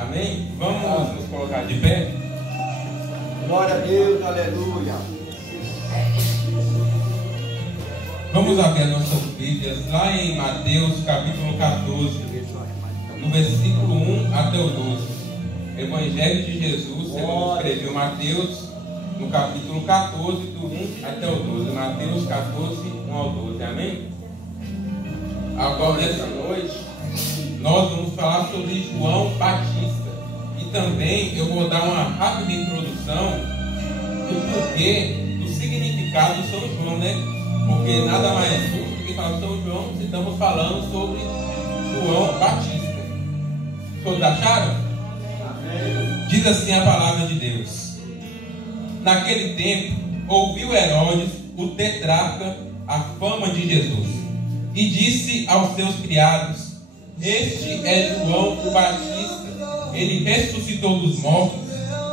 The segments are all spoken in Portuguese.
Amém? Vamos nos colocar de pé. Glória a Deus, aleluia. Vamos abrir as nossas Bíblias lá em Mateus capítulo 14, no versículo 1 até o 12. Evangelho de Jesus, segundo escreveu Mateus, no capítulo 14, do 1 até o 12. Mateus 14, 1 ao 12. Amém? Agora, nessa noite, nós vamos falar sobre João Batista. E também eu vou dar uma rápida introdução do porquê, do significado de São João, né? Porque nada mais justo do que falar de São João se estamos falando sobre João Batista. Todos acharam? Amém. Diz assim a palavra de Deus. Naquele tempo, ouviu Herodes, o tetrarca, a fama de Jesus, e disse aos seus criados: Este é João o Batista, ele ressuscitou dos mortos,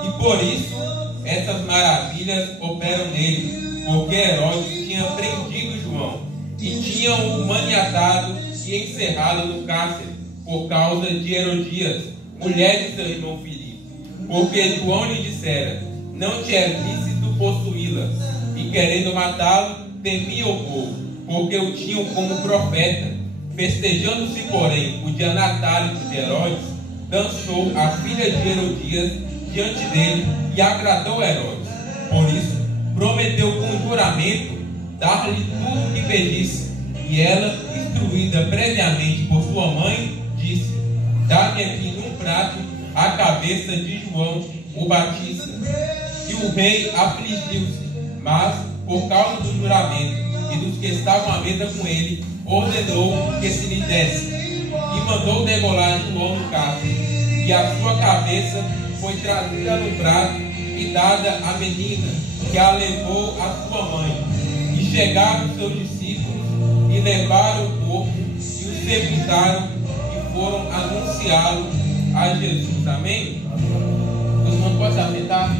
e por isso essas maravilhas operam nele, porque Herodes tinha prendido João, e tinha-o maniatado e encerrado no cárcere, por causa de Herodias, mulher de seu irmão Filipe, porque João lhe dissera: Não te é lícito possuí-la, e querendo matá-lo, temia o povo, porque o tinham como profeta. Festejando-se, porém, o dia natálico de Herodes, dançou a filha de Herodias diante dele e agradou Herodes. Por isso, prometeu com juramento dar-lhe tudo o que pedisse. E ela, instruída previamente por sua mãe, disse: Dá-me aqui num prato a cabeça de João o Batista. E o rei afligiu-se, mas, por causa do juramento e dos que estavam à mesa com ele, ordenou que se lhe desse, e mandou degolar João no cárcere, e a sua cabeça foi trazida no prato e dada à menina, que a levou à sua mãe. E chegaram seus discípulos, e levaram o corpo, e o sepultaram, e foram anunciá-lo a Jesus. Amém? Os irmãos podem se assentar?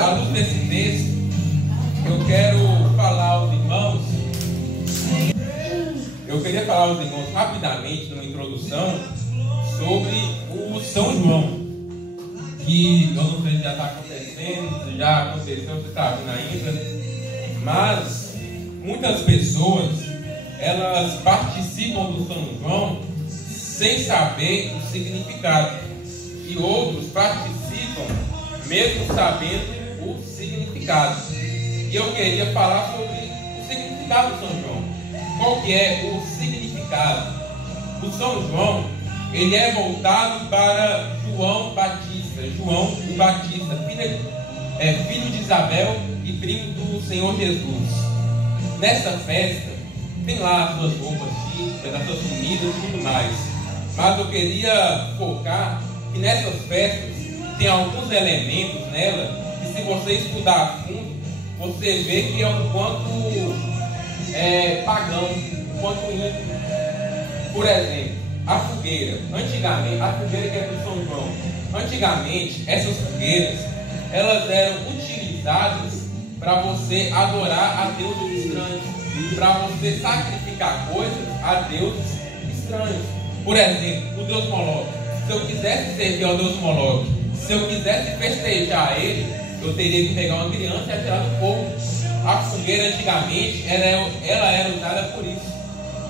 À luz desse texto, eu quero falar aos irmãos. Eu queria falar aos irmãos rapidamente, numa introdução, sobre o São João. Que eu não sei se já está acontecendo, se já aconteceu, se está vindo ainda. Mas muitas pessoas, elas participam do São João sem saber o significado. E outros participam mesmo sabendo o significado. E eu queria falar sobre o significado do São João. Qual que é o significado? O São João, ele é voltado para João Batista. João o Batista, filho de Isabel e primo do Senhor Jesus. Nessa festa, tem lá as suas roupas típicas, as suas comidas e tudo mais. Mas eu queria focar que nessas festas tem alguns elementos nela que, se você estudar a fundo, você vê que é um quanto pagão, um quanto íntimo. Por exemplo, a fogueira. Antigamente, a fogueira que é do São João. Antigamente, essas fogueiras, elas eram utilizadas para você adorar a deuses estranhos, para você sacrificar coisas a deuses estranhos. Por exemplo, o deus Moloque. Se eu quisesse servir ao deus Moloque, se eu quisesse festejar ele, eu teria que pegar uma criança e atirar no fogo. A fogueira antigamente, ela era usada por isso.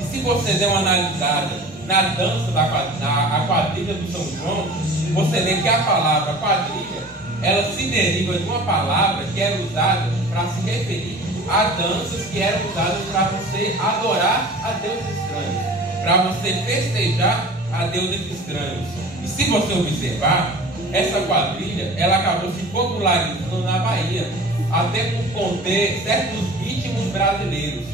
E se você der uma analisada na dança a quadrilha do São João, você vê que a palavra quadrilha, ela se deriva de uma palavra que era usada para se referir a danças que eram usadas para você adorar a deuses estranhos, para você festejar a deuses estranhos. E se você observar, essa quadrilha, ela acabou se popularizando na Bahia, até por conter certos ritmos brasileiros.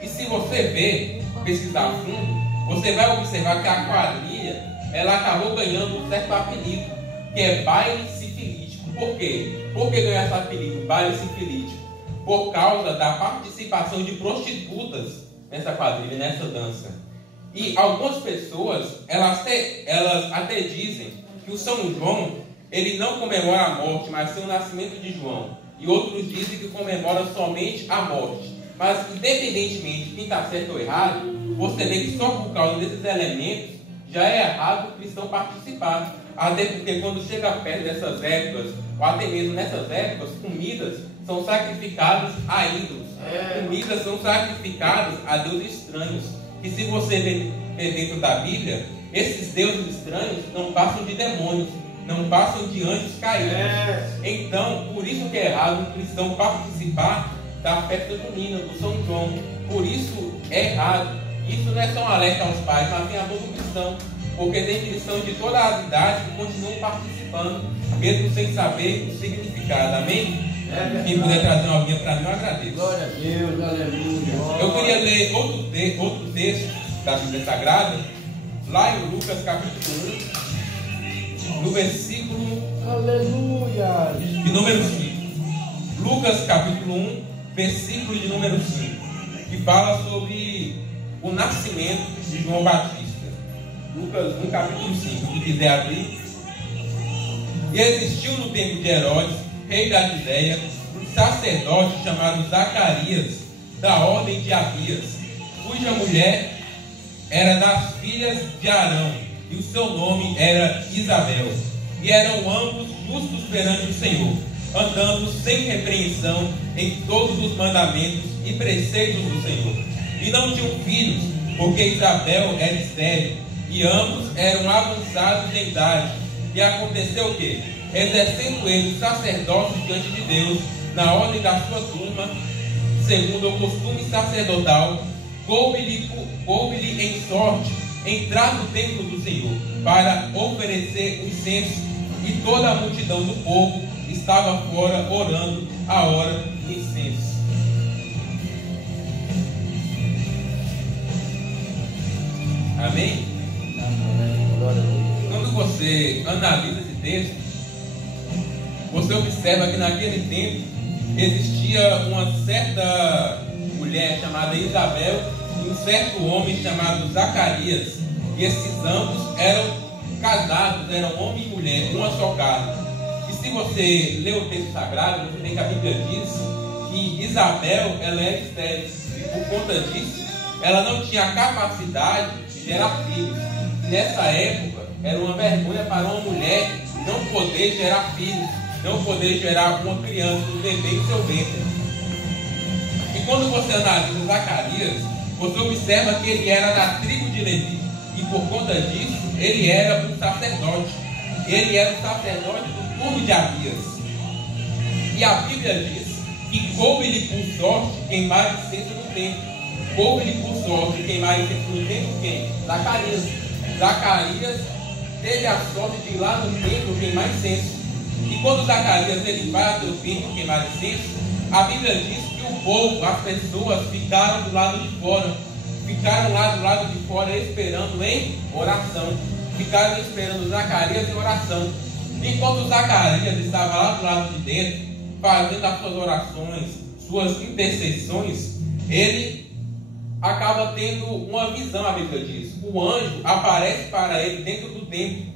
E se você ver, pesquisar a fundo, você vai observar que a quadrilha, ela acabou ganhando um certo apelido, que é baile sifilítico. Por quê? Por que ganhou esse apelido, baile sifilítico? Por causa da participação de prostitutas nessa quadrilha, nessa dança. E algumas pessoas, elas até dizem que o São João, ele não comemora a morte, mas sim o nascimento de João. E outros dizem que comemora somente a morte. Mas, independentemente de quem está certo ou errado, você vê que só por causa desses elementos já é errado o cristão participar. Até porque quando chega perto dessas épocas, ou até mesmo nessas épocas, comidas são sacrificadas a ídolos. Comidas são sacrificadas a deuses estranhos. E se você ver dentro da Bíblia, esses deuses estranhos não passam de demônios, não passam de anjos caídos. Então, por isso que é errado o cristão participar da festa junina, do São João. Por isso é errado. Isso não é só um alerta aos pais, mas tem a todo cristão. Porque tem cristãos de toda a idade que continuam participando, mesmo sem saber o significado. Amém? Quem puder trazer uma guia para mim, eu agradeço. Glória a Deus, aleluia. Eu queria ler outro texto da Bíblia Sagrada, lá em Lucas capítulo 1, no versículo Aleluia. de número 5. Lucas capítulo 1, versículo de número 5, que fala sobre o nascimento de João Batista. Lucas 1, capítulo 5, se quiser abrir. E existiu no tempo de Herodes, rei da Judéia, um sacerdote chamado Zacarias, da ordem de Abias, cuja mulher era das filhas de Arão, e o seu nome era Isabel. E eram ambos justos perante o Senhor, andando sem repreensão em todos os mandamentos e preceitos do Senhor. E não tinham filhos, porque Isabel era estéril, e ambos eram avançados em idade. E aconteceu o quê? Exercendo ele o sacerdócio diante de Deus, na ordem da sua turma, segundo o costume sacerdotal, coube-lhe em sorte entrar no templo do Senhor, para oferecer incenso, e toda a multidão do povo estava fora orando a hora do incenso. Amém? Quando você analisa esse texto, você observa que naquele tempo existia uma certa mulher chamada Isabel e um certo homem chamado Zacarias, e esses ambos eram casados, eram homem e mulher, uma só carne. E se você lê o texto sagrado, você vê que a Bíblia diz que Isabel, ela era estéril, e por conta disso ela não tinha a capacidade de gerar filhos. Nessa época era uma vergonha para uma mulher não poder gerar filhos, não poder gerar uma criança, um bebê em seu ventre. E quando você analisa Zacarias, você observa que ele era da tribo de Levi, e por conta disso ele era um sacerdote. Ele era o sacerdote do turno de Abias. E a Bíblia diz que coube-lhe por sorte queimar incenso no templo. Coube-lhe por sorte queimar incenso no templo quem? Zacarias. Zacarias teve a sorte de ir lá no templo queimar incenso. E quando Zacarias ele vai até o templo queimar incenso, a Bíblia diz que o povo, as pessoas, ficaram do lado de fora. Ficaram lá do lado de fora esperando em oração. Ficaram esperando Zacarias em oração. Enquanto Zacarias estava lá do lado de dentro, fazendo as suas orações, suas intercessões, ele acaba tendo uma visão, a Bíblia diz. O anjo aparece para ele dentro do templo.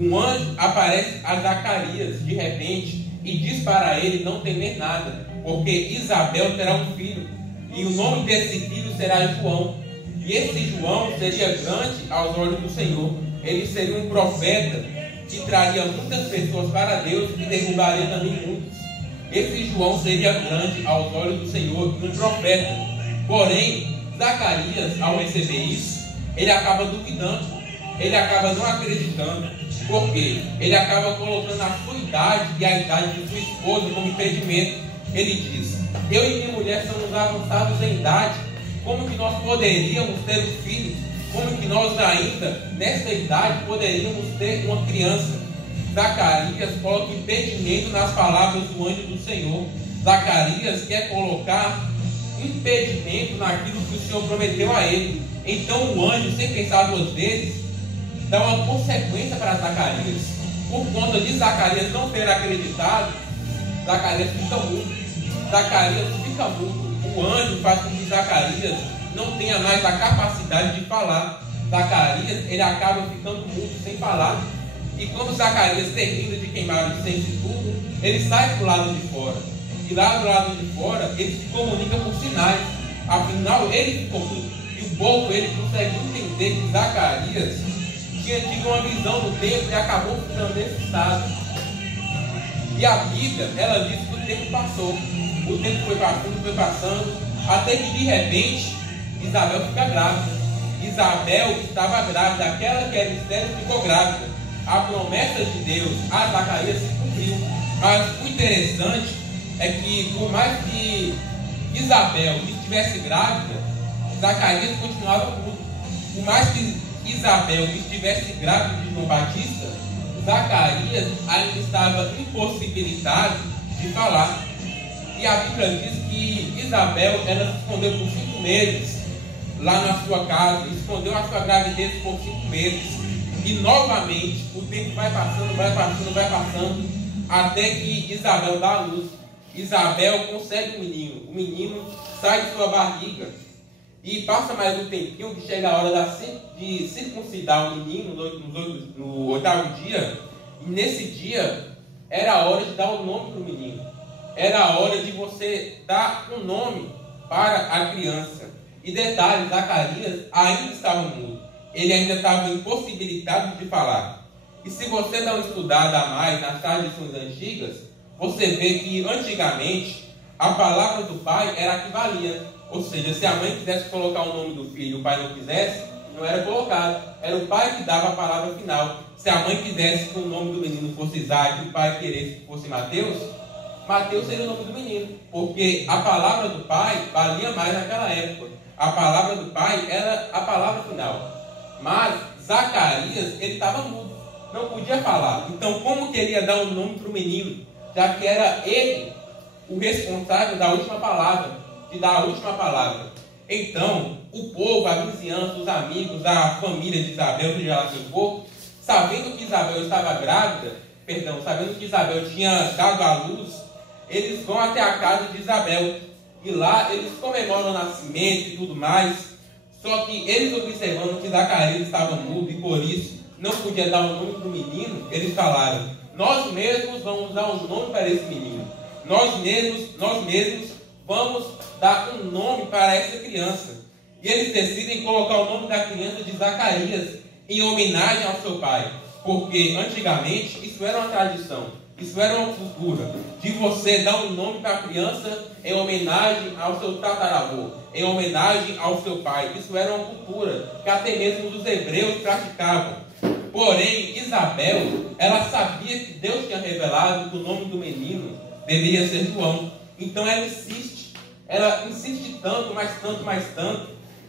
Um anjo aparece a Zacarias de repente e diz para ele não temer nada, porque Isabel terá um filho, e o nome desse filho será João. E esse João seria grande aos olhos do Senhor. Ele seria um profeta que traria muitas pessoas para Deus e derrubaria também muitos. Esse João seria grande aos olhos do Senhor e um profeta. Porém, Zacarias, ao receber isso, ele acaba duvidando, ele acaba não acreditando. Por quê? Ele acaba colocando a sua idade e a idade de sua esposa como impedimento. Ele diz: eu e minha mulher somos avançados em idade, como que nós poderíamos ter um filho? Como que nós ainda, nessa idade, poderíamos ter uma criança? Zacarias coloca impedimento nas palavras do anjo do Senhor. Zacarias quer colocar impedimento naquilo que o Senhor prometeu a ele. Então o anjo, sem pensar duas vezes, dá uma consequência para Zacarias. Por conta de Zacarias não ter acreditado, Zacarias fica mudo. Zacarias fica mudo. O anjo faz com que Zacarias não tenha mais a capacidade de falar. Zacarias, ele acaba ficando mudo, sem falar. E quando Zacarias termina de queimar o incenso e tudo, ele sai para o lado de fora. E lá do lado de fora, ele se comunica por sinais. Afinal, ele ficou mudo. E o povo, ele consegue entender que Zacarias tinha tido uma visão do tempo e acabou ficando nesse estado. E a Bíblia, ela diz que o tempo passou. O tempo foi passando, até que de repente Isabel fica grávida. Isabel estava grávida, aquela que era estéril ficou grávida. A promessa de Deus a Zacarias se cumpriu. Mas o interessante é que, por mais que Isabel estivesse grávida, Zacarias continuava mudo. Por mais que Isabel estivesse grávida de João Batista, Zacarias ainda estava impossibilitado de falar. E a Bíblia diz que Isabel, ela se escondeu por 5 meses lá na sua casa, escondeu a sua gravidez por 5 meses. E novamente o tempo vai passando, até que Isabel dá a luz. Isabel consegue um menino, o menino sai de sua barriga. E passa mais um tempinho, que chega a hora de circuncidar o menino no 8º dia. E nesse dia era a hora de dar o nome para o menino. Era a hora de você dar um nome para a criança. E detalhe, Zacarias ainda estava mudo. Ele ainda estava impossibilitado de falar. E se você dá uma estudada a mais nas tradições antigas, você vê que antigamente a palavra do pai era a que valia. Ou seja, se a mãe quisesse colocar o nome do filho e o pai não quisesse, não era colocado. Era o pai que dava a palavra final. Se a mãe quisesse que o nome do menino fosse Isaac e o pai queresse que fosse Mateus, Mateus seria o nome do menino. Porque a palavra do pai valia mais naquela época. A palavra do pai era a palavra final. Mas Zacarias, ele estava mudo, não podia falar. Então, como que ele ia dar um nome para o menino? Já que era ele o responsável da última palavra, de dar a última palavra. Então, o povo, a vizinhança, os amigos, a família de Isabel, seja lá quem for, sabendo que Isabel estava grávida, sabendo que Isabel tinha dado à luz, eles vão até a casa de Isabel. E lá eles comemoram o nascimento e tudo mais. Só que eles, observando que Zacarias estava mudo e por isso não podia dar o nome para o menino, eles falaram: nós mesmos vamos dar um nome para esse menino. Nós mesmos vamos dar um nome para essa criança. E eles decidem colocar o nome da criança de Zacarias em homenagem ao seu pai. Porque antigamente isso era uma tradição, isso era uma cultura de você dar um nome para a criança em homenagem ao seu tataravô, em homenagem ao seu pai. Isso era uma cultura que até mesmo os hebreus praticavam. Porém, Isabel, ela sabia que Deus tinha revelado que o nome do menino deveria ser João. Então ela insiste tanto, mais tanto,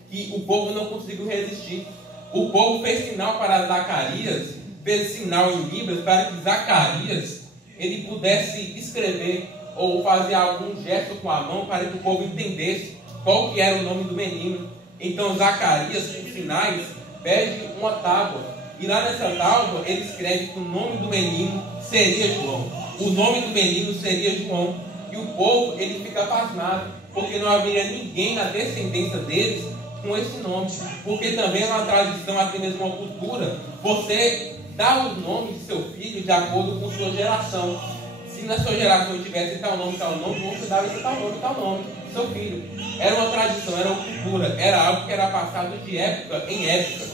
que o povo não conseguiu resistir. O povo fez sinal para Zacarias, fez sinal em Libras para que Zacarias ele pudesse escrever ou fazer algum gesto com a mão para que o povo entendesse qual que era o nome do menino. Então Zacarias, por sinais, pede uma tábua. E lá nessa tábua ele escreve que o nome do menino seria João. O nome do menino seria João. E o povo ele fica pasmado, porque não haveria ninguém na descendência deles com esse nome. Porque também é uma tradição, até mesmo uma cultura, você dá o nome de seu filho de acordo com sua geração. Se na sua geração tivesse tal nome, você dava esse tal nome do seu filho. Era uma tradição, era uma cultura, era algo que era passado de época em época.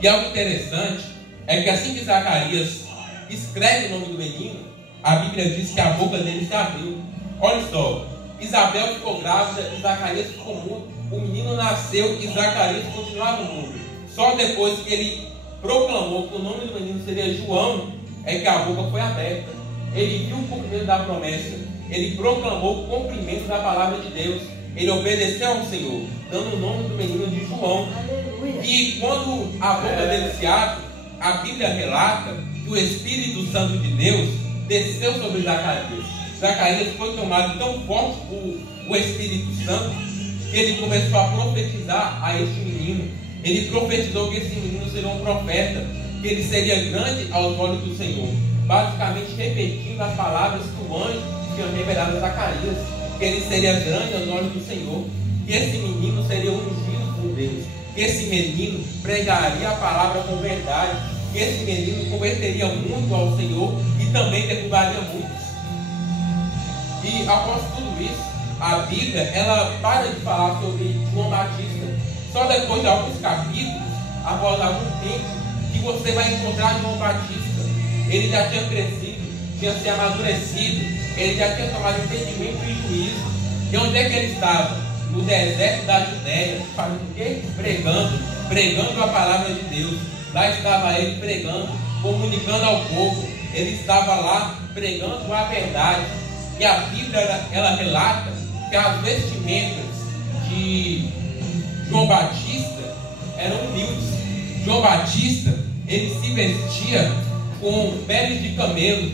E algo interessante é que assim que Zacarias escreve o nome do menino, a Bíblia diz que a boca dele se abriu. Olha só, Isabel ficou grávida e Zacarias ficou mudo. O menino nasceu e Zacarias continuava mudo. Só depois que ele proclamou que o nome do menino seria João, é que a boca foi aberta. Ele viu o cumprimento da promessa. Ele proclamou o cumprimento da palavra de Deus. Ele obedeceu ao Senhor, dando o nome do menino de João. Aleluia. E quando a boca dele se abre, a Bíblia relata que o Espírito Santo de Deus desceu sobre Zacarias. Zacarias foi tomado tão forte por o Espírito Santo que ele começou a profetizar a este menino. Ele profetizou que esse menino seria um profeta, que ele seria grande aos olhos do Senhor. Basicamente repetindo as palavras que o anjo tinha revelado a Zacarias, que ele seria grande aos olhos do Senhor, que esse menino seria ungido por Deus, que esse menino pregaria a palavra com verdade, que esse menino converteria muito ao Senhor e também derrubaria muitos. E após tudo isso, a Bíblia ela para de falar sobre João Batista. Só depois de alguns capítulos após algum tempo, que você vai encontrar João Batista. Ele já tinha crescido, tinha se amadurecido, ele já tinha tomado entendimento e juízo. E onde é que ele estava? No deserto da Judéia, fazendo o quê? Pregando a palavra de Deus. Lá estava ele pregando, comunicando ao povo. Ele estava lá pregando a verdade. E a Bíblia, ela relata que as vestimentas de João Batista eram humildes. João Batista, ele se vestia com pele de camelo,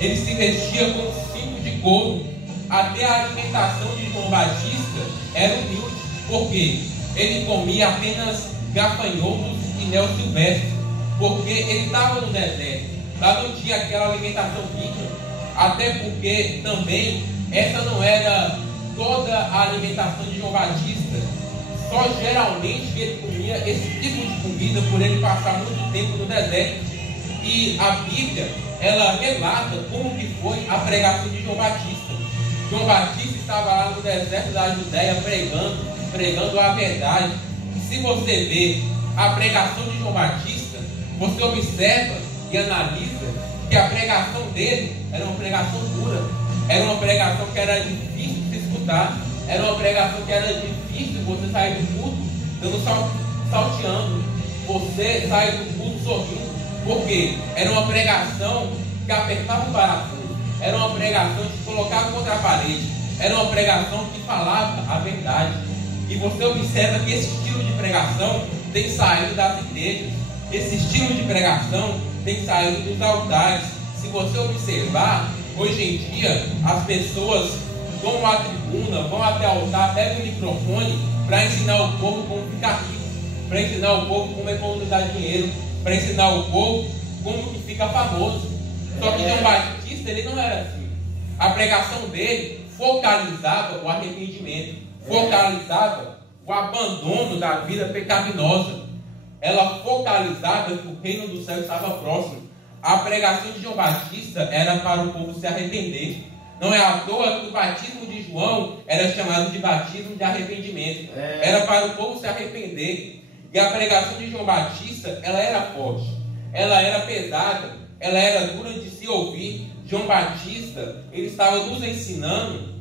ele se vestia com cinto de couro. Até a alimentação de João Batista era humilde, porque ele comia apenas gafanhotos e mel silvestre, porque ele estava no deserto, lá não tinha aquela alimentação rica, até porque também essa não era toda a alimentação de João Batista. Só geralmente ele comia esse tipo de comida por ele passar muito tempo no deserto. E a Bíblia, ela relata como que foi a pregação de João Batista. João Batista estava lá no deserto da Judéia pregando a verdade. E se você vê a pregação de João Batista, você observa e analisa que a pregação dele era uma pregação dura, era uma pregação que era difícil de se escutar, era uma pregação que era difícil você sair do culto dando salteando, você sair do culto sorrindo, porque era uma pregação que apertava o parafuso, era uma pregação que colocava contra a parede, era uma pregação que falava a verdade. E você observa que esse estilo de pregação tem saído das igrejas, esse estilo de pregação tem saído dos altares. Se você observar, hoje em dia as pessoas vão à tribuna, vão até o altar, pegam o microfone para ensinar o povo como ficar rico, para ensinar o povo como economizar dinheiro, para ensinar o povo como que fica famoso. Só que João Batista, ele não era assim. A pregação dele focalizava o arrependimento, focalizava o abandono da vida pecaminosa. Ela focalizava que o reino do céu estava próximo. A pregação de João Batista era para o povo se arrepender. Não é à toa que o batismo de João era chamado de batismo de arrependimento. Era para o povo se arrepender. E a pregação de João Batista, ela era forte, ela era pesada, ela era dura de se ouvir. João Batista, ele estava nos ensinando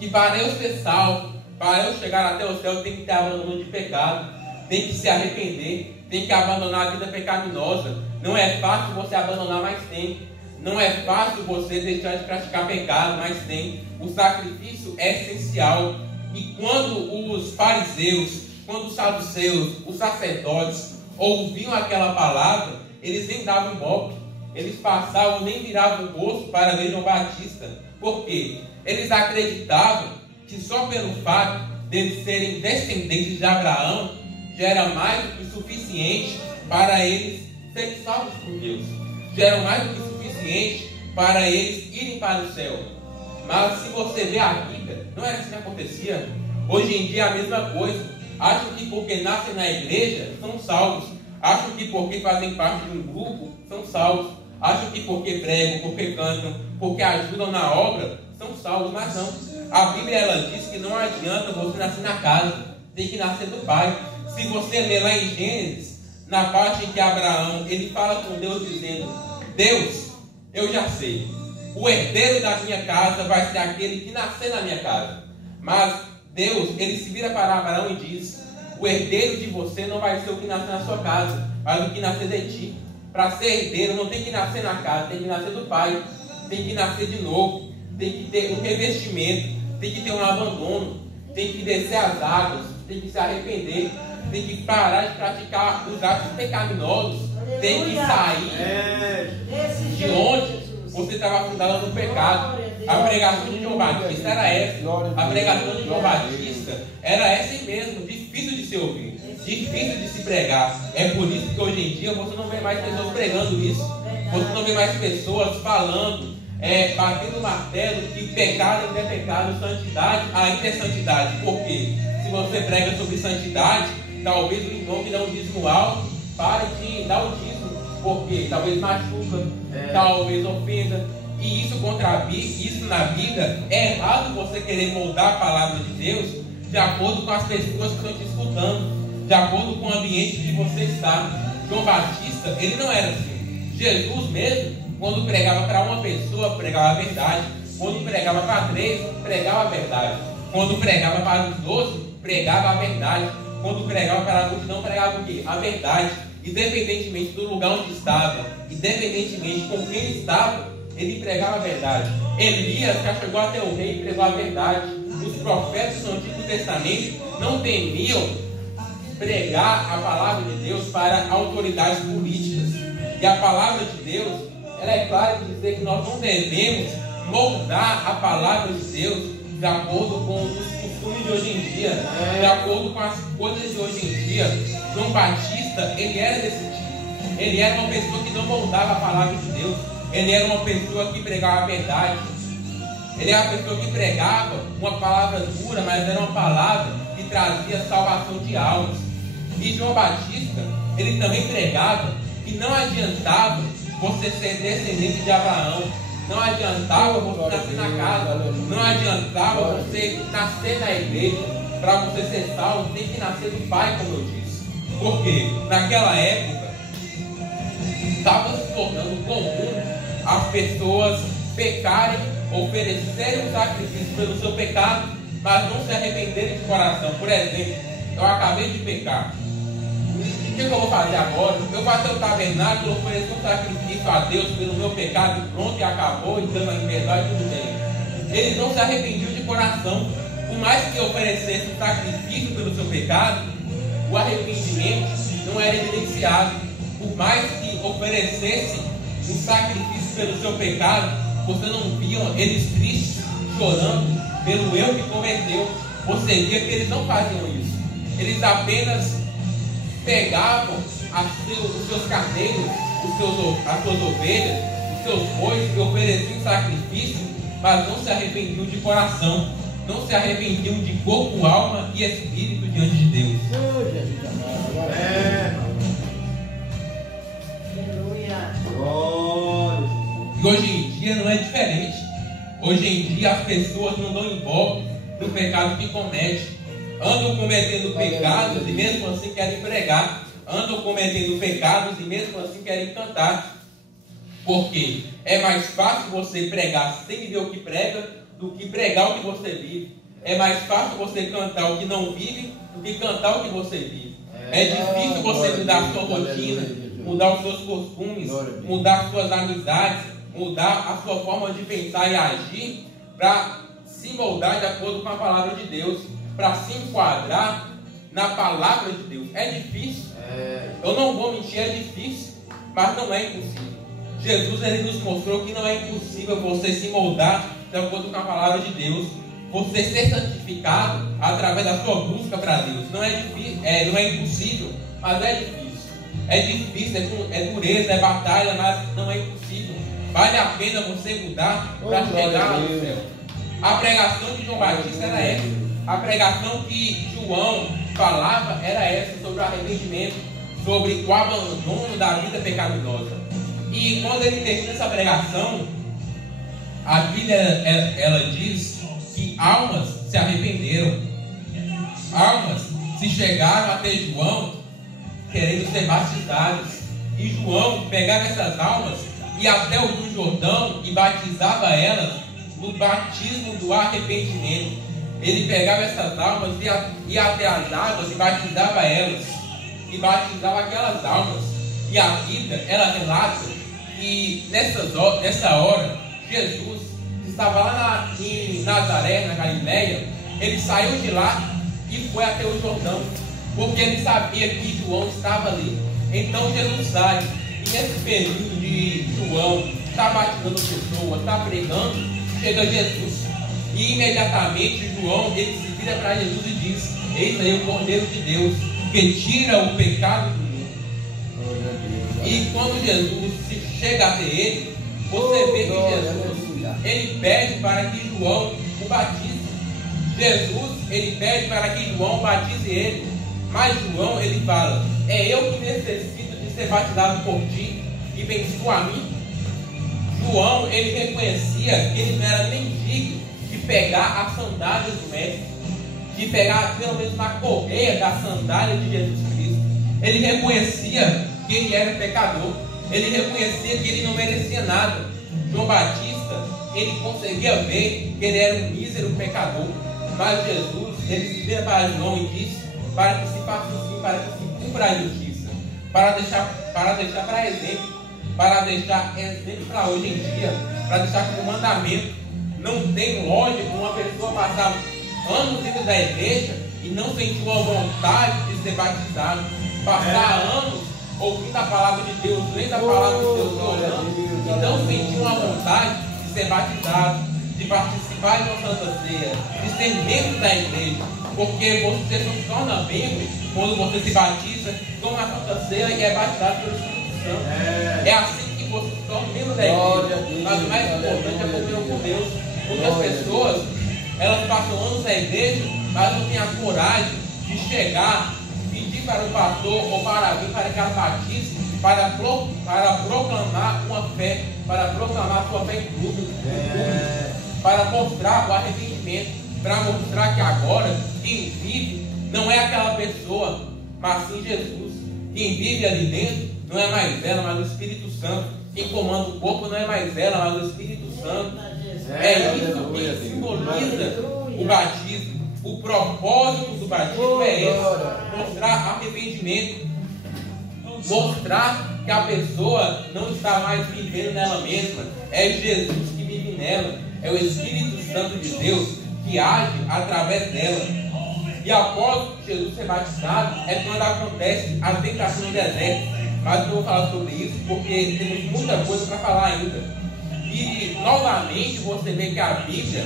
que para eu ser salvo, para eu chegar até o céu, tem que ter abandono de pecado, tem que se arrepender, tem que abandonar a vida pecaminosa. Não é fácil você abandonar, mas tem. Não é fácil você deixar de praticar pecado, mas tem. O sacrifício é essencial. E quando os fariseus, quando os saduceus, os sacerdotes ouviam aquela palavra, eles nem davam ibope, eles passavam, nem viravam o rosto para ver João Batista. Por quê? Eles acreditavam que só pelo fato de eles serem descendentes de Abraão já era mais do que suficiente para eles serem salvos por Deus, já era mais do que suficiente para eles irem para o céu. Mas se você vê a Bíblia, não era assim que acontecia. Hoje em dia é a mesma coisa. Acham que porque nascem na igreja são salvos, acham que porque fazem parte de um grupo são salvos, acham que porque pregam, porque cantam, porque ajudam na obra são salvos, mas não. A Bíblia, ela diz que não adianta você nascer na casa, tem que nascer do Pai. Se você ler lá em Gênesis, na parte em que Abraão, ele fala com Deus dizendo: Deus, eu já sei, o herdeiro da minha casa vai ser aquele que nascer na minha casa. Mas Deus, ele se vira para Abraão e diz: o herdeiro de você não vai ser o que nascer na sua casa, mas o que nascer de ti. Para ser herdeiro não tem que nascer na casa, tem que nascer do Pai, tem que nascer de novo, tem que ter um revestimento, tem que ter um abandono, tem que descer as águas, tem que se arrepender, tem que parar de praticar os atos pecaminosos, tem que sair de onde você estava fundado no pecado. A pregação de João Batista era essa. A pregação de João Batista era essa mesmo, difícil de se ouvir, difícil de se pregar. É por isso que hoje em dia você não vê mais pessoas pregando isso. Você não vê mais pessoas falando, batendo o martelo que pecado ainda é pecado, santidade ainda é santidade. Por quê? Se você prega sobre santidade, talvez o irmão que dá um dízimo alto pare de dar o dízimo, porque talvez machuca, talvez ofenda. E isso na vida é errado, você querer moldar a palavra de Deus de acordo com as pessoas que estão te escutando. de acordo com o ambiente que você está. João Batista, ele não era assim. Jesus mesmo, quando pregava para uma pessoa, pregava a verdade. Quando pregava para 3, pregava a verdade. Quando pregava para os 12, pregava a verdade. Quando pregava para a multidão, pregava o quê? A verdade. Independentemente do lugar onde estava, independentemente com quem estava, ele pregava a verdade. Elias já chegou até o rei e pregou a verdade. Os profetas do Antigo Testamento não temiam pregar a palavra de Deus para autoridades políticas. E a palavra de Deus, ela é clara em dizer que nós não devemos moldar a palavra de Deus de acordo com os costumes de hoje em dia, de acordo com as coisas de hoje em dia. João Batista, ele era desse tipo. Ele era uma pessoa que não moldava a palavra de Deus. Ele era uma pessoa que pregava a verdade. Ele era uma pessoa que pregava uma palavra dura, mas era uma palavra que trazia salvação de almas. E João Batista, ele também pregava que não adiantava você ser descendente de Abraão, não adiantava você nascer na casa, não adiantava você nascer na igreja. Para você ser salvo, tem que nascer do Pai, como eu disse. Porque naquela época estava se tornando comum as pessoas pecarem, oferecerem um sacrifício pelo seu pecado, mas não se arrependerem de coração. Por exemplo, eu acabei de pecar. O que eu vou fazer agora? Eu vou até o tabernáculo, oferecer um sacrifício a Deus pelo meu pecado e pronto, e acabou, então a liberdade, tudo bem. Ele não se arrependiu de coração. Por mais que oferecesse um sacrifício pelo seu pecado, o arrependimento não era evidenciado. Por mais que oferecesse um sacrifício pelo seu pecado, você não via eles tristes, chorando pelo erro que cometeu. Você via que eles não faziam isso. Eles apenas pegavam os seus carneiros, as suas ovelhas, os seus bois e ofereciam sacrifício, mas não se arrependiam de coração, não se arrependiam de corpo, alma e espírito diante de Deus. E hoje em dia não é diferente. Hoje em dia as pessoas não dão ibope do pecado que cometem. Andam cometendo pecados e mesmo assim querem pregar. Andam cometendo pecados e mesmo assim querem cantar. Porque é mais fácil você pregar sem ver o que prega do que pregar o que você vive. É mais fácil você cantar o que não vive do que cantar o que você vive. É difícil você mudar a sua rotina, mudar os seus costumes, mudar as suas amizades, mudar a sua forma de pensar e agir para se moldar de acordo com a palavra de Deus, para se enquadrar na palavra de Deus. É difícil. Eu não vou mentir, é difícil, mas não é impossível. Jesus, ele nos mostrou que não é impossível você se moldar de acordo com a palavra de Deus, você ser santificado através da sua busca para Deus. Não é difícil, não é impossível, mas é difícil. É difícil, é dureza, é batalha, mas não é impossível. Vale a pena você mudar para chegar ao céu. A pregação de João Batista era essa. A pregação que João falava era essa, sobre o arrependimento, sobre o abandono da vida pecaminosa. E quando ele termina essa pregação, a Bíblia ela diz que almas se arrependeram. Almas se chegaram até João querendo ser batizadas. E João pegava essas almas e ia até o Rio Jordão e batizava elas no batismo do arrependimento. Ele pegava essas almas e ia até as águas e batizava elas. E batizava aquelas almas. E a Bíblia, ela relata que nessa hora, Jesus, que estava lá em Nazaré, na Galileia, ele saiu de lá e foi até o Jordão, porque ele sabia que João estava ali. Então Jesus sai, e nesse período de João está batizando pessoas, está pregando, chega Jesus, e imediatamente João, ele se vira para Jesus e diz: eis aí o Cordeiro de Deus, que tira o pecado do mundo. E quando Jesus chega até ele, você vê que Jesus, ele pede para que João o batize. Jesus, ele pede para que João batize ele. Mas João, ele fala: é eu que necessito de ser batizado por ti, e vens tu a mim? João, ele reconhecia que ele não era nem digno de pegar as sandálias do mestre. de pegar pelo menos na correia da sandália de Jesus Cristo. Ele reconhecia que ele era pecador. Ele reconhecia que ele não merecia nada. João Batista, ele conseguia ver que ele era um mísero pecador. Mas Jesus, ele se vira para João e diz para que se faça assim, para que se cumpra a justiça, para deixar para exemplo, para deixar exemplo para hoje em dia, para deixar como mandamento. Não tem lógica uma pessoa passar anos dentro da igreja e não sentir a vontade de ser batizado, passar anos ouvindo a palavra de Deus, lendo a palavra de Deus, orando, e não sentir uma vontade de ser batizado, de participar de uma santa ceia, de ser membro da igreja, porque você só se torna membro quando você se batiza, toma a santa ceia e é batizado pelo Espírito Santo. É assim que você se torna membro da igreja. Mas o mais importante é comer com Deus. Muitas pessoas, elas passam anos na igreja, mas não têm a coragem de chegar, pedir para o pastor ou para alguém para que as batize, para proclamar uma fé, para proclamar sua fé em público, para mostrar o arrependimento, para mostrar que agora quem vive não é aquela pessoa, mas sim Jesus. Quem vive ali dentro não é mais ela, mas o Espírito Santo. Quem comanda o corpo não é mais ela, mas o Espírito Santo. É isso que simboliza o batismo. O propósito do batismo é esse: mostrar arrependimento, mostrar que a pessoa não está mais vivendo nela mesma, é Jesus que vive nela, é o Espírito Santo de Deus que age através dela. E após Jesus ser batizado é quando acontece a tentação no deserto. Mas eu não vou falar sobre isso porque temos muita coisa para falar ainda. E novamente você vê que a Bíblia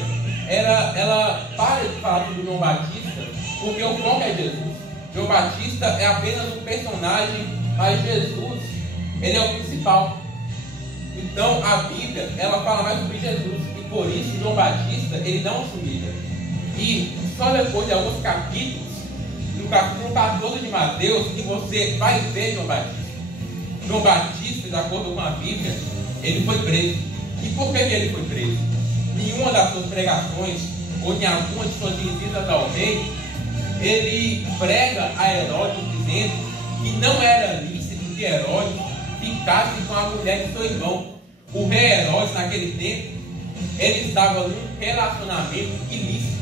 ela para de falar sobre João Batista, porque o foco é Jesus. João Batista é apenas um personagem, mas Jesus, ele é o principal. Então a Bíblia, ela fala mais sobre Jesus, e por isso João Batista, ele não se humilha. E só depois de alguns capítulos, no capítulo 14 de Mateus, que você vai ver João Batista. João Batista, de acordo com a Bíblia, ele foi preso. E por que ele foi preso? Em uma das suas pregações, ou em algumas de suas visitas ao rei, ele prega a Herodes dizendo que não era lícito que Herodes ficasse com a mulher de seu irmão. O rei Herodes, naquele tempo, ele estava num relacionamento ilícito,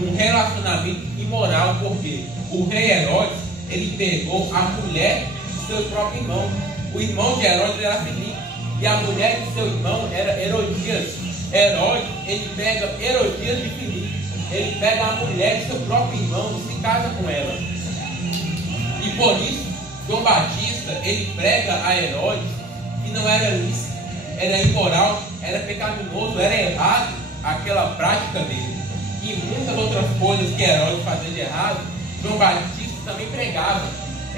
num relacionamento imoral, porque o rei Herodes, ele pegou a mulher de seu próprio irmão. O irmão de Herodes era Filipe, e a mulher de seu irmão era Herodias. Herodes, ele pega Herodias de Filipe, ele pega a mulher de seu próprio irmão e se casa com ela. E por isso, João Batista, ele prega a Herodes que não era lícito, era imoral, era pecaminoso, era errado aquela prática dele. E muitas outras coisas que Herodes fazia de errado, João Batista também pregava.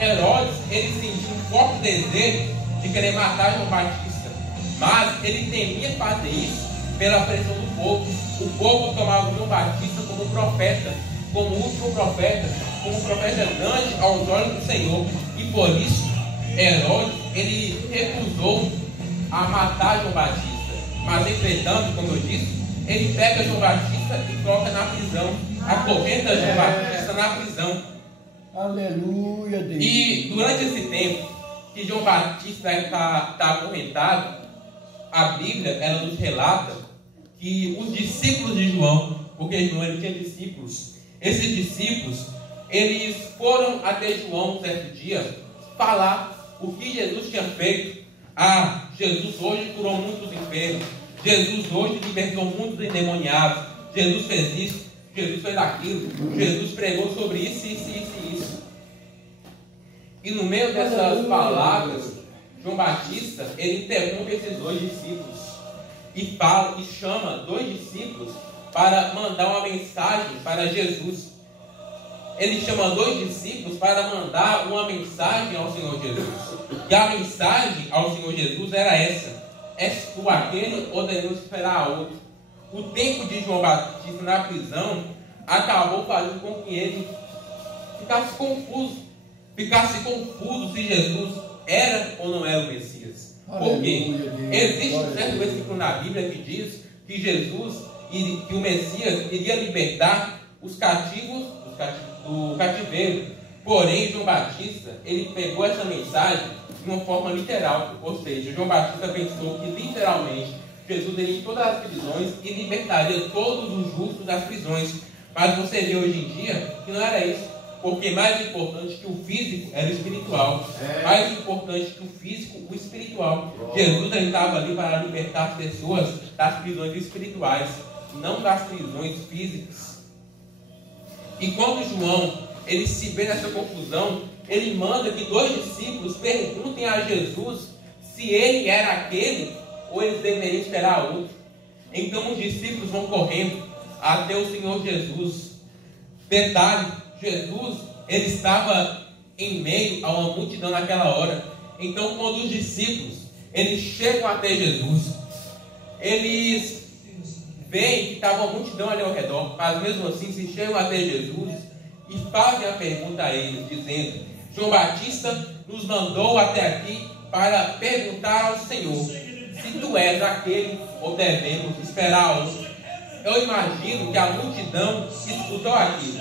Herodes, ele sentiu um forte desejo de querer matar João Batista, mas ele temia fazer isso pela pressão do povo. O povo tomava João Batista como profeta, como último profeta, como profeta grande aos olhos do Senhor. E por isso, Herodes, ele recusou a matar João Batista. Mas, entretanto, como eu disse, ele pega João Batista e coloca na prisão, acorrenta João Batista na prisão. Aleluia, Deus. E durante esse tempo que João Batista está acorrentado, a Bíblia, ela nos relata que os discípulos de João, porque João ele tinha discípulos, esses discípulos, eles foram até João um certo dia falar o que Jesus tinha feito. Ah, Jesus hoje curou muitos enfermos, Jesus hoje libertou muitos endemoniados, Jesus fez isso, Jesus fez aquilo, Jesus pregou sobre isso, isso, isso e isso. E no meio dessas palavras, João Batista, ele interrompe esses dois discípulos e fala e chama dois discípulos para mandar uma mensagem para Jesus. Ele chama dois discípulos para mandar uma mensagem ao Senhor Jesus. E a mensagem ao Senhor Jesus era essa: és tu aquele ou devemos esperar outro? O tempo de João Batista na prisão acabou fazendo com que ele ficasse confuso se Jesus era ou não era o Messias. Porque existe um certo versículo na Bíblia que diz que Jesus, que o Messias iria libertar os cativos do cativeiro. Porém, João Batista, ele pegou essa mensagem de uma forma literal, ou seja, João Batista pensou que literalmente Jesus iria todas as prisões e libertaria todos os justos das prisões. Mas você vê hoje em dia que não era isso, porque mais importante que o físico era o espiritual. Mais importante que o físico, o espiritual. Jesus estava ali para libertar as pessoas das prisões espirituais, não das prisões físicas. E quando João ele se vê nessa confusão, ele manda que 2 discípulos perguntem a Jesus se ele era aquele ou eles deveriam esperar outro. Então os discípulos vão correndo até o Senhor Jesus. Detalhe, Jesus ele estava em meio a uma multidão naquela hora. Então quando os discípulos eles chegam até Jesus, eles veem que estava uma multidão ali ao redor, mas mesmo assim se chegam até Jesus e fazem a pergunta a eles, dizendo: João Batista nos mandou até aqui para perguntar ao Senhor se tu és aquele ou devemos esperar outro. Eu imagino que a multidão escutou aquilo.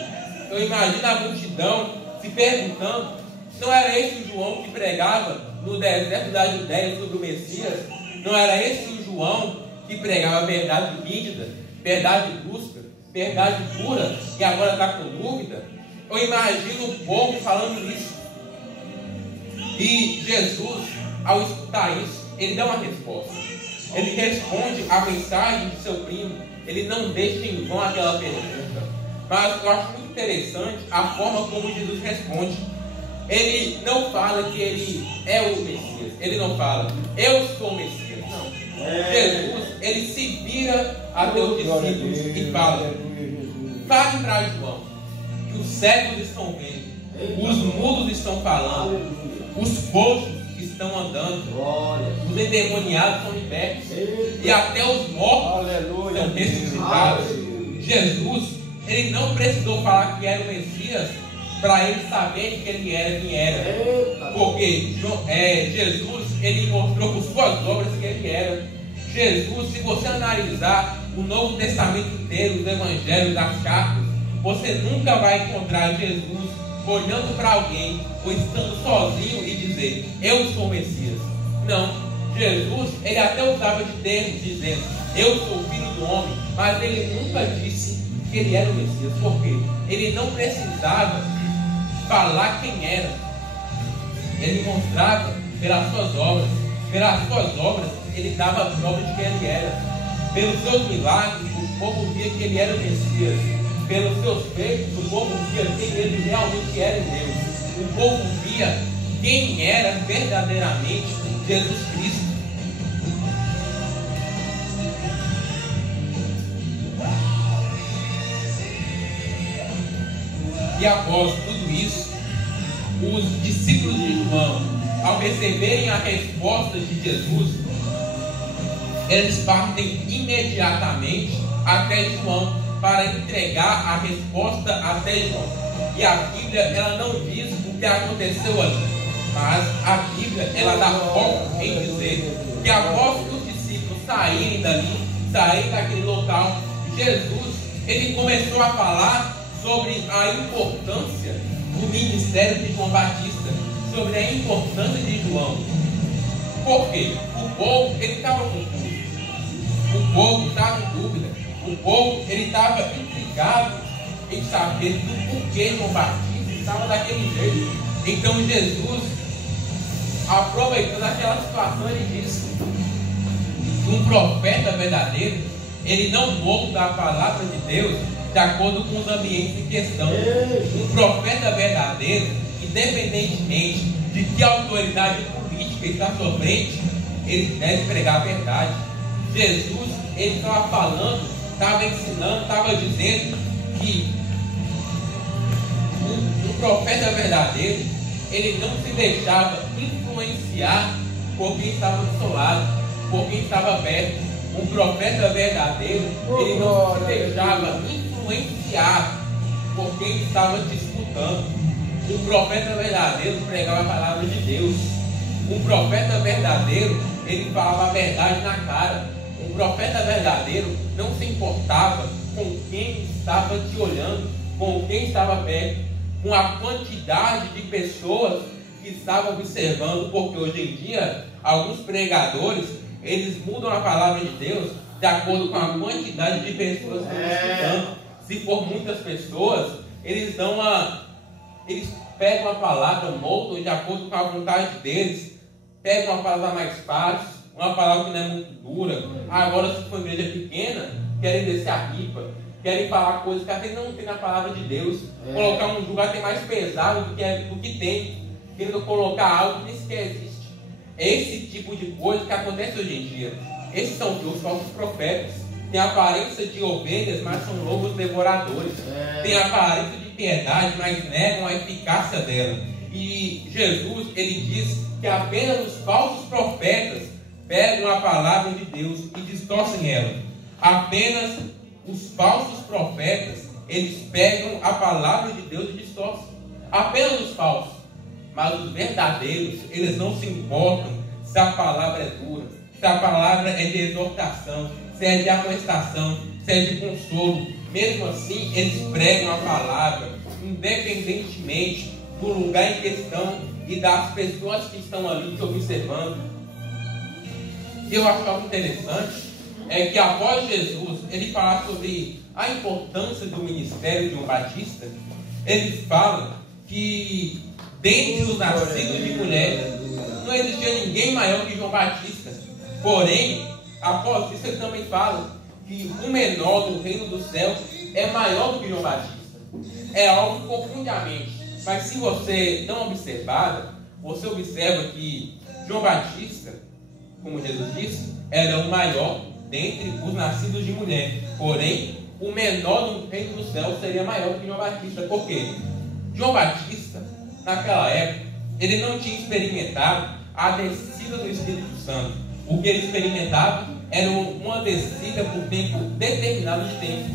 Eu imagino a multidão se perguntando: não era esse o João que pregava no deserto da Judéia sobre o Messias? Não era esse o João que pregava verdade nítida, verdade brusca, verdade pura, e agora está com dúvida? Eu imagino o povo falando isso. E Jesus, ao escutar isso, ele dá uma resposta. Ele responde a mensagem de seu primo. Ele não deixa em vão aquela pergunta. Mas eu acho muito interessante a forma como Jesus responde. Ele não fala que ele é o Messias. Ele não fala: eu sou o Messias. Não. Jesus, ele se vira até os discípulos e fala: fale para João que os cegos estão vendo, os mudos estão falando, os coxos estão andando, os endemoniados são libertos e até os mortos são ressuscitados. Jesus, ele não precisou falar que era o Messias para eles saberem que ele era quem era, porque Jesus, ele mostrou por suas obras que ele era. Jesus, se você analisar o Novo Testamento inteiro, os Evangelhos, as cartas, você nunca vai encontrar Jesus olhando para alguém ou estando sozinho e dizer: eu sou o Messias. Não. Jesus, ele até usava de termos dizendo: eu sou o Filho do Homem, mas ele nunca disse que ele era o Messias. Por quê? Ele não precisava falar quem era. Ele mostrava pelas suas obras. Pelas suas obras, ele dava prova de quem ele era. Pelos seus milagres, o povo via que ele era o Messias. Pelos seus feitos, o povo via quem ele realmente era em Deus. O povo via quem era verdadeiramente Jesus Cristo. E após tudo isso, os discípulos de João, ao receberem a resposta de Jesus, eles partem imediatamente até João para entregar a resposta até João. E a Bíblia, ela não diz o que aconteceu ali, mas a Bíblia, ela dá foco em dizer que após que os discípulos saírem dali, saírem daquele local, Jesus, ele começou a falar sobre a importância do ministério de João Batista, sobre a importância de João. Por quê? O povo, ele estava confuso. O povo estava em dúvida. O povo, ele estava intrigado em saber do porquê João Batista estava daquele jeito. Então Jesus, aproveitando aquela situação, ele disse: um profeta verdadeiro, ele não molda a palavra de Deus de acordo com os ambientes em questão. Um profeta verdadeiro, independentemente de que autoridade política está à sua frente, ele deve pregar a verdade. Jesus, ele estava falando, estava ensinando, estava dizendo que um profeta verdadeiro, ele não se deixava influenciar por quem estava do seu lado, por quem estava perto. Um profeta verdadeiro, ele não se deixava influenciar por quem estava disputando. Um profeta verdadeiro pregava a palavra de Deus. Um profeta verdadeiro, ele falava a verdade na cara. Um profeta verdadeiro não se importava com quem estava te olhando, com quem estava perto, com a quantidade de pessoas que estavam observando, porque hoje em dia, alguns pregadores, eles mudam a palavra de Deus de acordo com a quantidade de pessoas que estão escutando. Se for muitas pessoas, eles pegam a palavra, moldam de acordo com a vontade deles, pegam uma palavra mais fácil, uma palavra que não é muito dura. Agora, se for uma igreja pequena, querem descer a ripa, querem falar coisas que até não tem na palavra de Deus, colocar um jugo até mais pesado do que tem, querendo colocar algo que nem sequer existe. É esse tipo de coisa que acontece hoje em dia. Esses são os falsos profetas. Tem a aparência de ovelhas, mas são lobos devoradores. Tem a aparência de piedade, mas negam a eficácia dela. E Jesus, ele diz que apenas os falsos profetas pegam a palavra de Deus e distorcem ela. Apenas os falsos profetas, eles pegam a palavra de Deus e distorcem. Apenas os falsos. Mas os verdadeiros, eles não se importam se a palavra é dura, se a palavra é de exortação, se é de amonestação, se é de consolo. Mesmo assim, eles pregam a palavra, independentemente do lugar em questão e das pessoas que estão ali te observando. E eu acho algo interessante é que após Jesus ele falar sobre a importância do ministério de João Batista, ele fala que dentre os nascidos de mulher não existia ninguém maior que João Batista. Porém, após isso ele também fala que o menor do reino do céu é maior do que João Batista. É algo que confunde a mente. Mas se você não observar, você observa que João Batista, como Jesus disse, era o maior dentre os nascidos de mulher. Porém, o menor do reino do céu seria maior que João Batista. Por quê? João Batista, naquela época, ele não tinha experimentado a descida do Espírito Santo. O que ele experimentava era uma descida por tempo determinado de tempo.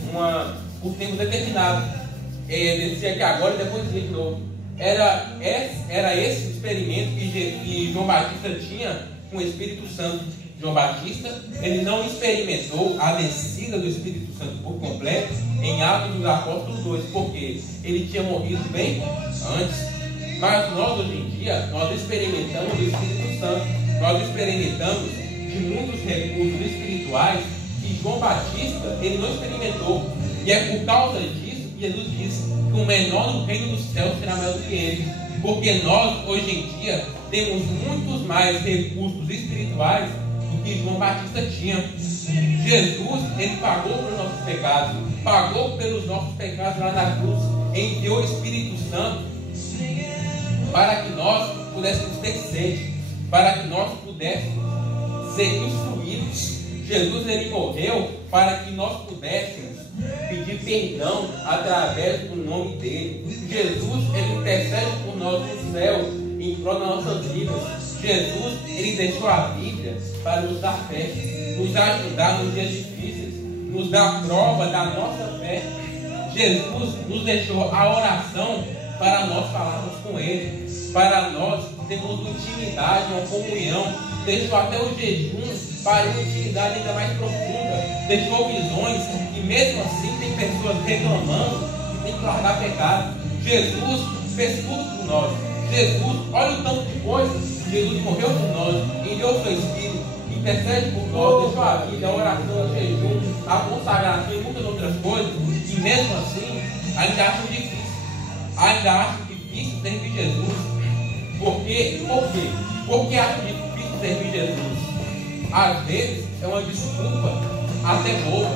Por tempo determinado. Descia aqui agora e depois ia de novo. Era esse o experimento que João Batista tinha com o Espírito Santo. João Batista, ele não experimentou a descida do Espírito Santo por completo em Atos dos Apóstolos 2, porque ele tinha morrido bem antes. Mas nós, hoje em dia, nós experimentamos o Espírito Santo. Nós experimentamos de muitos recursos espirituais que João Batista, ele não experimentou. E é por causa disso que Jesus disse que o menor no reino dos céus será maior do que ele. Porque nós, hoje em dia, temos muitos mais recursos espirituais do que João Batista tinha. Jesus, ele pagou pelos nossos pecados, pagou pelos nossos pecados lá na cruz, enviou o Espírito Santo para que nós pudéssemos ter sede, para que nós pudéssemos ser instruídos. Jesus, ele morreu para que nós pudéssemos pedir perdão através do nome dele. Jesus, ele intercede por nós no céu, em prol das nossas vidas. Jesus, ele deixou a Bíblia para nos dar fé, nos ajudar nos dias difíceis, nos dar prova da nossa fé. Jesus nos deixou a oração para nós falarmos com ele, para nós termos intimidade, uma comunhão. Deixou até o jejum para uma intimidade ainda mais profunda. Deixou visões e mesmo assim tem pessoas reclamando que tem que largar pecado. Jesus fez tudo por nós. Jesus, olha o tanto de coisas. Jesus morreu por nós, enviou o seu Espírito, intercede por nós, deixou a vida, a oração, o jejum, a consagração e muitas outras coisas. E mesmo assim, ainda acham difícil. Ainda acham difícil servir Jesus. Por quê? Por que acham difícil servir Jesus? Às vezes é uma desculpa até boa.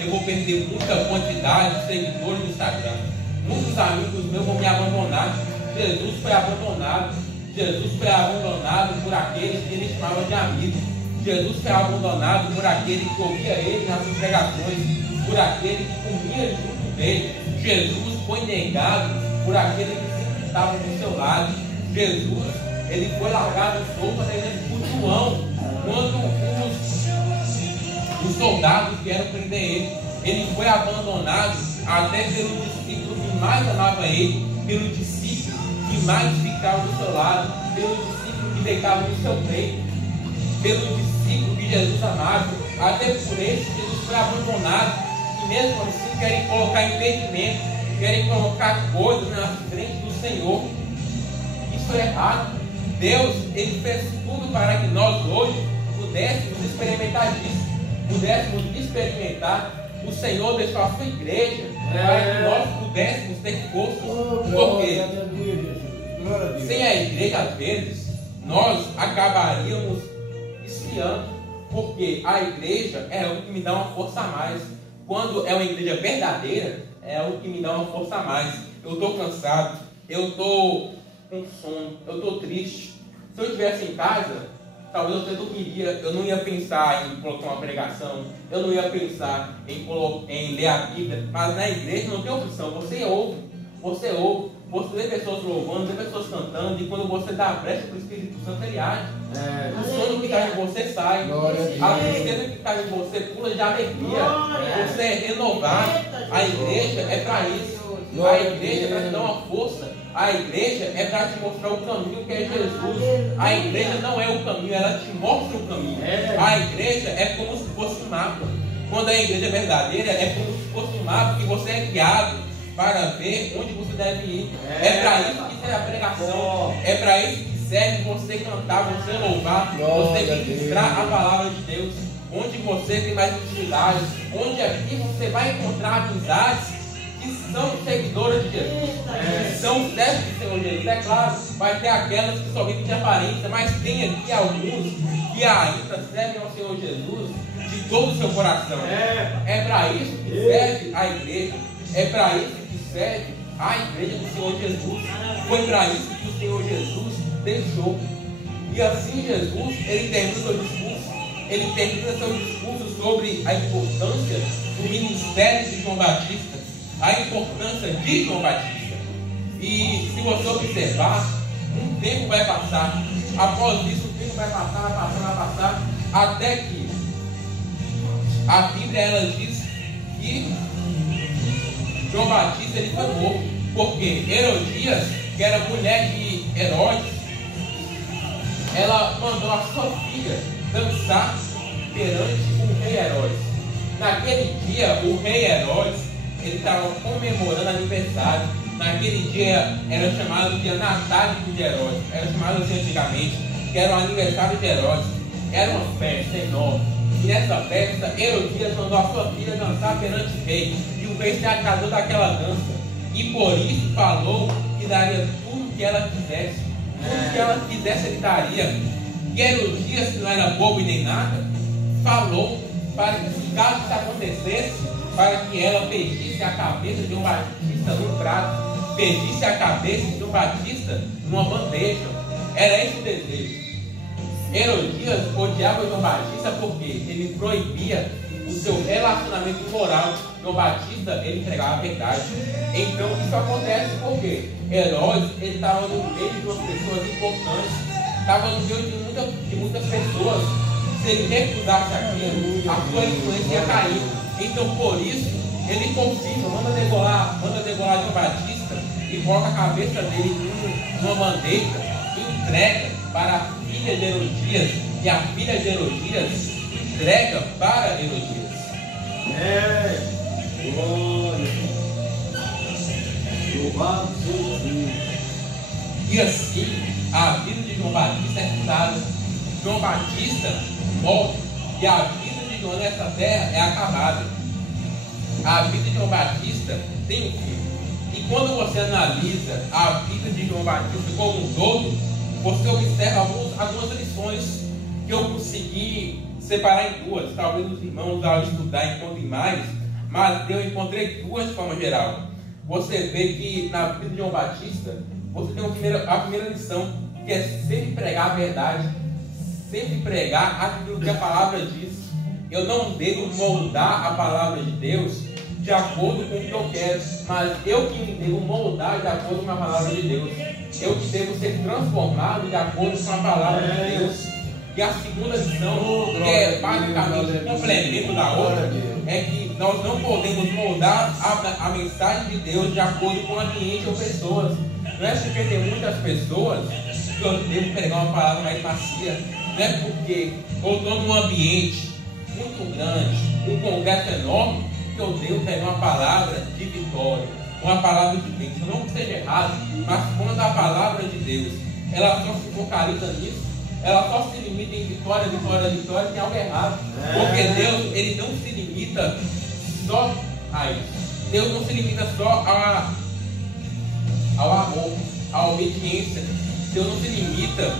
Eu vou perder muita quantidade de seguidores no Instagram. Muitos amigos meus vão me abandonar. Jesus foi abandonado. Jesus foi abandonado por aqueles que ele chamava de amigos. Jesus foi abandonado por aquele que ouvia ele nas suas pregações, por aquele que comia junto dele. Jesus foi negado por aquele que sempre estava do seu lado. Jesus, ele foi largado solto na ilha de João, quando os soldados vieram prender ele. Ele foi abandonado até pelo discípulo que mais amava ele, pelo discípulo que mais ficava do seu lado, pelo discípulo que deitava no seu peito, pelo discípulo que Jesus amava. Até por isso Jesus foi abandonado. E mesmo assim querem colocar impedimento, querem colocar coisas na frente do Senhor. Isso é errado. Deus, Ele fez tudo para que nós hoje pudéssemos experimentar disso, pudéssemos experimentar. O Senhor deixou a sua igreja para que nós pudéssemos ter forças. Porque sem a igreja, às vezes, nós acabaríamos esfriando. Porque a igreja é o que me dá uma força a mais. Quando é uma igreja verdadeira, é o que me dá uma força a mais. Eu estou cansado, eu estou com sono, eu estou triste. Se eu estivesse em casa, talvez eu dormiria, eu não ia pensar em colocar uma pregação, eu não ia pensar em ler a Bíblia. Mas na igreja não tem opção, você ouve, você vê pessoas louvando, vê pessoas cantando, e quando você dá a brecha para o Espírito Santo, ele age. O sono que está em você sai, a tristeza que está em você pula de alegria, você é renovado. A igreja é para isso, a igreja é para te dar uma força, a igreja é para te mostrar o caminho que é Jesus. A igreja não é o caminho, ela te mostra o caminho. A igreja é como se fosse um mapa. Quando a igreja é verdadeira, é como se fosse um mapa que você é guiado para ver onde você deve ir. É para isso que serve a pregação. É para isso que serve você cantar, você louvar, você ministrar a palavra de Deus. Onde você tem mais intimidade, onde aqui você vai encontrar amizades que são seguidoras de Jesus, que são servos do Senhor Jesus. É claro, vai ter aquelas que só vivem de aparência, mas tem aqui alguns que ainda servem ao Senhor Jesus de todo o seu coração. É para isso que serve a igreja. É para isso que serve a igreja do Senhor Jesus. Foi para isso que o Senhor Jesus deixou. E assim Jesus, ele termina seu discurso. Ele termina seu discurso sobre a importância do ministério de João Batista. A importância de João Batista. E se você observar, um tempo vai passar. Após isso, o tempo vai passar. Até que a Bíblia ela diz que João Batista ele foi morto, porque Herodias, que era mulher de Herodes, ela mandou a sua filha dançar perante o rei Herodes. Naquele dia, o rei Herodes ele estava comemorando aniversário. Naquele dia era chamado de Natálico de Herodes, era chamado assim antigamente, que era o aniversário de Herodes. Era uma festa enorme. E nessa festa, Herodias mandou a sua filha dançar perante o rei. E o rei se agradou daquela dança. E por isso falou que daria tudo que ela quisesse. Tudo que ela quisesse, ele daria. E Herodias, que não era bobo e nem nada, falou para que, se caso isso acontecesse, para que ela pedisse a cabeça de um Batista num prato, pedisse a cabeça de um Batista numa bandeja. Era esse o desejo. Herodias odiava João Batista porque ele proibia o seu relacionamento imoral. João Batista, ele pregava a verdade. Então isso acontece porque Herodes, ele estava no meio de umas pessoas importantes, estava no meio de muitas pessoas. Se ele recusasse aquilo, a sua influência ia cair. Então por isso, ele confirma, manda degolar João Batista e coloca a cabeça dele numa bandeja e entrega para a filha de Herodias, e a filha de Herodias entrega para Herodias. E assim a vida de João Batista é fundada. João Batista morre e a vida de João nessa terra é acabada. A vida de João Batista tem um fim. E quando você analisa a vida de João Batista como um todo, você observa algumas lições que eu consegui separar em duas. Talvez os irmãos ao estudar encontrem mais, mas eu encontrei duas de forma geral. Você vê que na vida de João Batista, você tem a primeira lição, que é sempre pregar a verdade, sempre pregar aquilo que a palavra diz. Eu não devo moldar a palavra de Deus de acordo com o que eu quero, mas eu que me devo moldar de acordo com a palavra de Deus. Eu que devo ser transformado de acordo com a palavra de Deus. E a segunda lição, que é basicamente um complemento da outra, é que nós não podemos moldar a mensagem de Deus de acordo com o ambiente ou pessoas. Não é porque tem muitas pessoas que eu devo pregar uma palavra mais macia. Não é porque eu estou num ambiente muito grande, um congresso enorme, Porque Deus é uma palavra de vitória, uma palavra de bênção. Não que seja errado, mas quando a palavra de Deus ela só se focaliza nisso, ela só se limita em vitória, vitória, vitória, tem algo errado. Porque Deus, ele não se limita só a isso. Deus não se limita só ao amor, à obediência. Deus não se limita,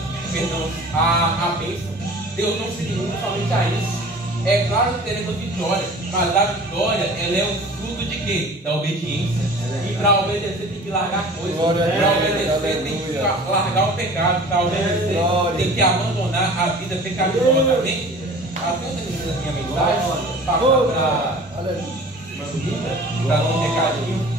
à bênção. Deus não se limita somente a isso. É claro que teremos vitória, mas a vitória, ela é um fruto de quê? Da obediência. E para obedecer tem que largar coisas. Para obedecer tem que largar o pecado. Para obedecer tem que abandonar a vida pecaminosa. Amém? Até terminando a minha mensagem, passar para a Manda, que está dando um recadinho.